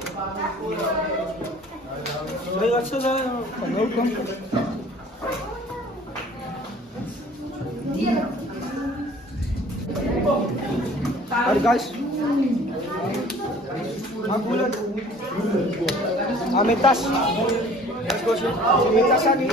Hey, what's up? Welcome. Alright guys. Magulat. Amitas. Let's go sir. Amitas lagi.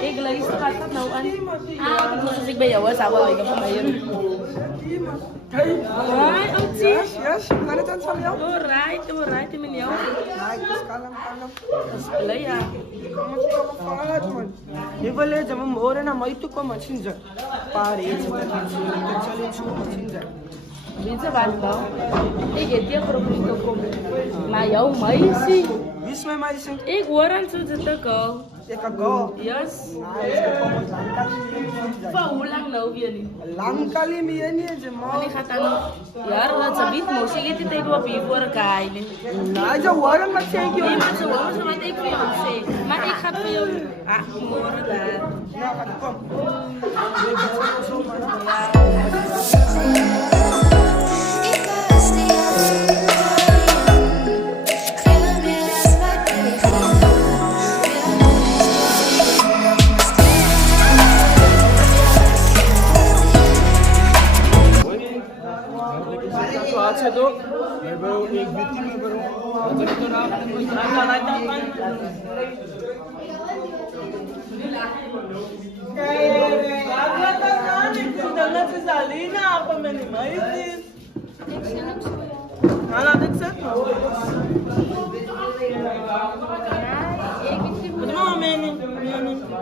Ik lees het gaat nou aan. Dus ik ben jou hoor, zou wel ik van mij. Right, Yes, yes. Kan het dan van jou? Alright, in jou. Nice, kalem. Allee ja. Je wil het, we horen naar mij toe komen, zien ze. Paar iets, dat challenge zien ze. Weet je wat nou? Ik heb die probleem gekomen. Maar jouw meisje. Wie is mijn meisje? Ik hoor aan zo te go. Ik kan go. Yes. Voor hoe lang nou weer niet? Lang kali meer niet, man. Ik ga dan nog. Ja, dat is niet mooi. Ik heb het even op je voor elkaar. Nou, ze horen maar zeg je. Nee, maar ze horen ze wat ik voor jou zeg. Maar ik ga voor jou. Morgen daar. Nou, kom. bro, ik weet niet meer bro. Wat heb ik gedaan?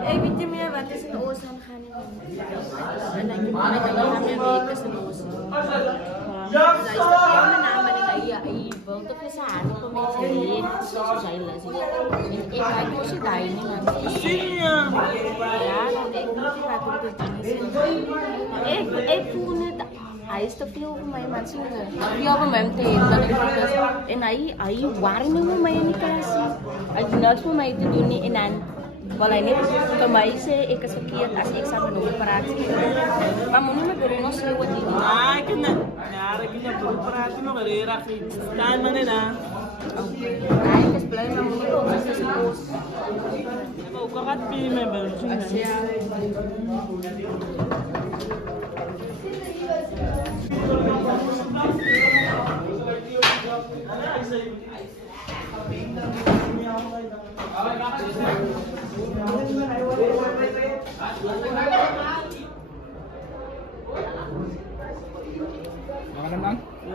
Ik weet niet meer wat is in de oorzaak gaan. En dan moet ik gaan meer weken in de oorzaak. Ja, wil toch eens aan om mensen heen zo zijn lessen. Ik ga het kost daar niet man. Zie je? Ja, dan ik moet je wat op het doen. Ik voel het. Hij is te veel voor mij mensen. Die op mijn tijd dat ik dus en hij waarom moet mij niet klassen. Hij doet niks voor mij te doen en dan wel hij niet voor mij zei ik is verkeerd als ik samen nog praat. Maar moet niet meer beroepen als je wat die. Ah, ik kan ja, ik kan beroepen praten nog weer erg niet. Staan maar niet aan. Ik is blij maar moet niet ook als het boos. Ik ook al wat bij me ben.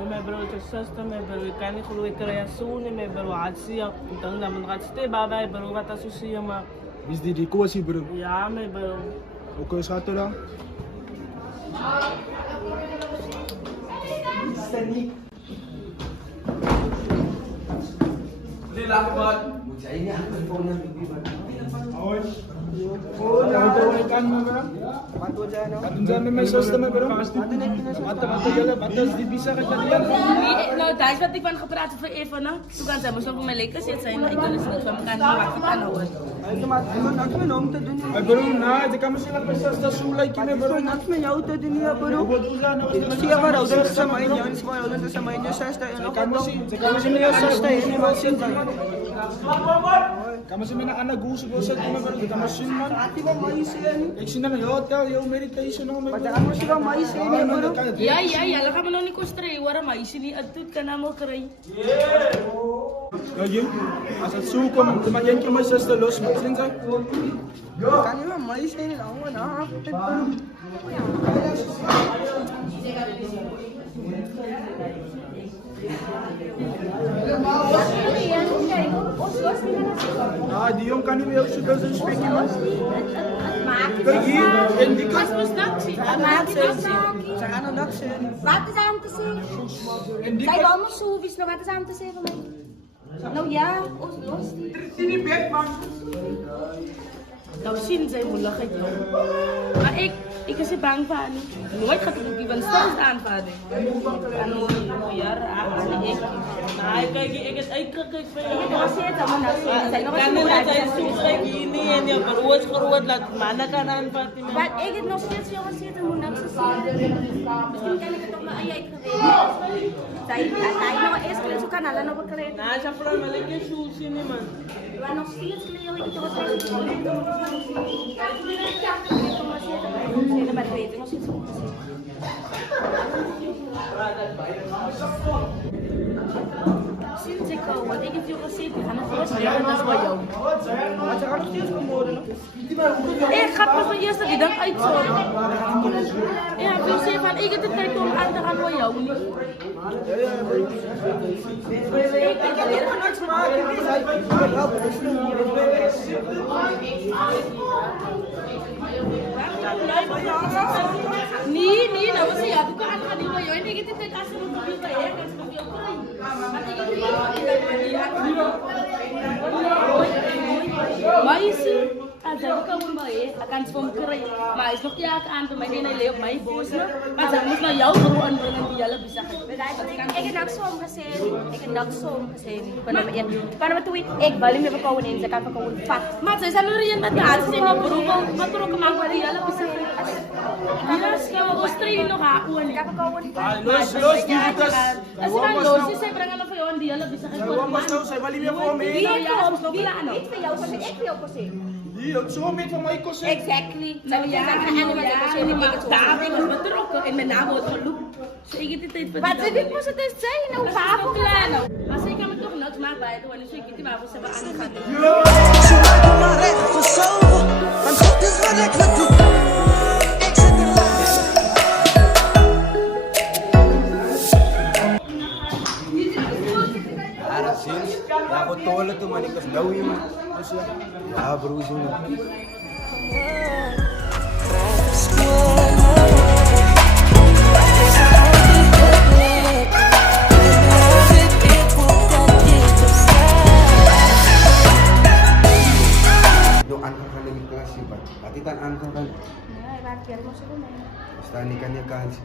Mijn broer is zuster, mijn broer kan niet geloven, ik krijg zo'n, mijn broer had zien, ik denk dat mijn gaat steken bij broer wat dat zo zien maar. Is die koos hier bro? Ja, mijn broer. Hoe gaat het dan? Moet jij niet aan de phone hebben? Wat kan me bro? Wat doe jij nou? Wat doen zij met mijn zuster me bro? Wat is die bizar dat jij Nou, daar is wat ik van gepraat voor even, no? Toen kan ze maar zo voor mijn lekker zitten zijn, ik kan dus niet van elkaar maar wat aan hoor. Ik ben om te doen. Maar bro, nou, ik kan misschien nog mijn zuster zo lijken me bro. Ik ben met jou te doen, ja bro. Zie je waar ouders zijn, maar in jou is waar ouders zijn, maar in je zuster en nog wat. Ik kan misschien met je zuster en wat zien dan. Kan misschien met een andere goose bro zetten me bro. Ik kan misschien man. Ik zie dan een hotel, jouw meditation nog me bro. Maar daar moet je wel mais zijn, bro. Ja, dan gaan we nog niet concentreren hoor, maar je ziet niet, het doet kan allemaal krijgen. Nou Jim, als het zo komt, dan mag je een keer mijn zuster los, maar zien zij? Kan je wel mais zijn en allemaal na. Ah, die jong. kan niet meer op zo'n dozen spreken. Het maakt het Kijk hier, en die Mas kan... mas naksi. Het maakt het Ze gaan er nog zijn. Wat is aan te zien? En die Zij kan... wou me zo, wist nog wat is aan te zien van mij? Nou ja, os. In die bed, man. Nou zien zij moeilijkheid. Maar ik is er bang van. Nooit gaat het die van stand aanvaarden. En nu jaar aan ik. Nou, kijk, ik het uitgekijk van Ik heb jou. nog steeds allemaal naar zien. Zij nog Kan eens niet dat hij moet soms kijk hier niet en je groot laat mannen kan aanvatten. maar ik heb nog steeds jongens zitten moet niks zien. Misschien kan ik het toch maar aan jij geweten. Zij nog eerst kleed zo kan alle nog bekleed. Nou, ze vragen wel een keer shoes in man. Maar nog steeds kleed ik toch wel eens. Maar weet ik nog steeds goed gezien. Sinds ik want ik heb je gezien, ik ga nog eerst leren, dat is voor jou. Maar ze gaan nog steeds vermoorden. Ik ga pas van eerste die dan uitzoeken. Ja, dus je van ik heb de tijd om aan te gaan voor jou. Ik heb er niks maken. Ik ga helpen. Nee, dat was ja, tu kan gaan die voor jou en ik heb de tijd als je moet doen bij je, dat is voor jou. Maar ik heb maar je ziet, als ik kan bij je, ik kan zwom krijgen. Maar is nog ja aan te mij en hij leeft mij boos. Maar ze moet naar jou gewoon aanbrengen die jullie bezig. Ik heb nog zwom gezien. Ik heb nog zwom gezien. Kan we toe ik wil niet meer verkouden in, ze kan verkouden vat. Maar ze zijn nu in met haar, ze zijn beroep, maar er ook maar die jullie bezig. Ja, we strijden nog aan. Ik heb verkouden vat. Los, die moet dat... Als ze gaan los, ze brengen nog voor jou en die jullie bezig. Wat was nou? Zij wil niet meer voor me. Wie heeft jou gezien? Ik wil jou gezien. Hier, zo met van mij kost. Exactly. Nou ja, daar ben ik betrokken en mijn naam wordt geloept. Dus ik heb de tijd voor wat dit moest het eens zijn, nou vaak klaar nou. Maar ze kan me toch niks maar bij doen, dus ik weet niet waarvoor ze hebben aangegaan. Ze maken maar recht voor zoveel, want God is wat ik moet doen. Ik zit in lijn. Ja, wat toilet toe, man. Ik was nou hier, man. Ja, broer, zo. Doon aangegaan in die klas, Pak. Pati tan aangegaan. Ja, waar keer moest ik doen? Staan die kan je kans.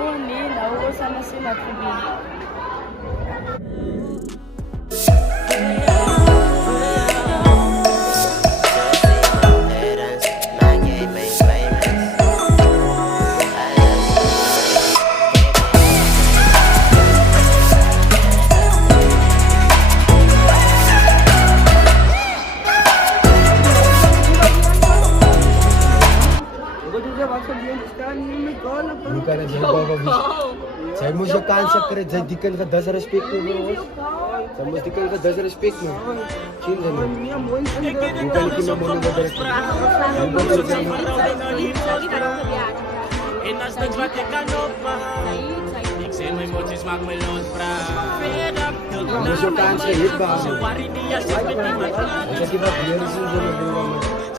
Oh nee, nou sama sila sabihin. Zij moest je kansen krijgen, die kan je disrespect doen. Zij moest die kan je disrespect doen. Zien ze man? Hoe kan ik je mijn moeder disrespect? En als dat wat ik kan opbouwen. Ik zie mijn moedjes maak me Moest je kansen niet behouden. Als je wat meer zien, zullen we doen.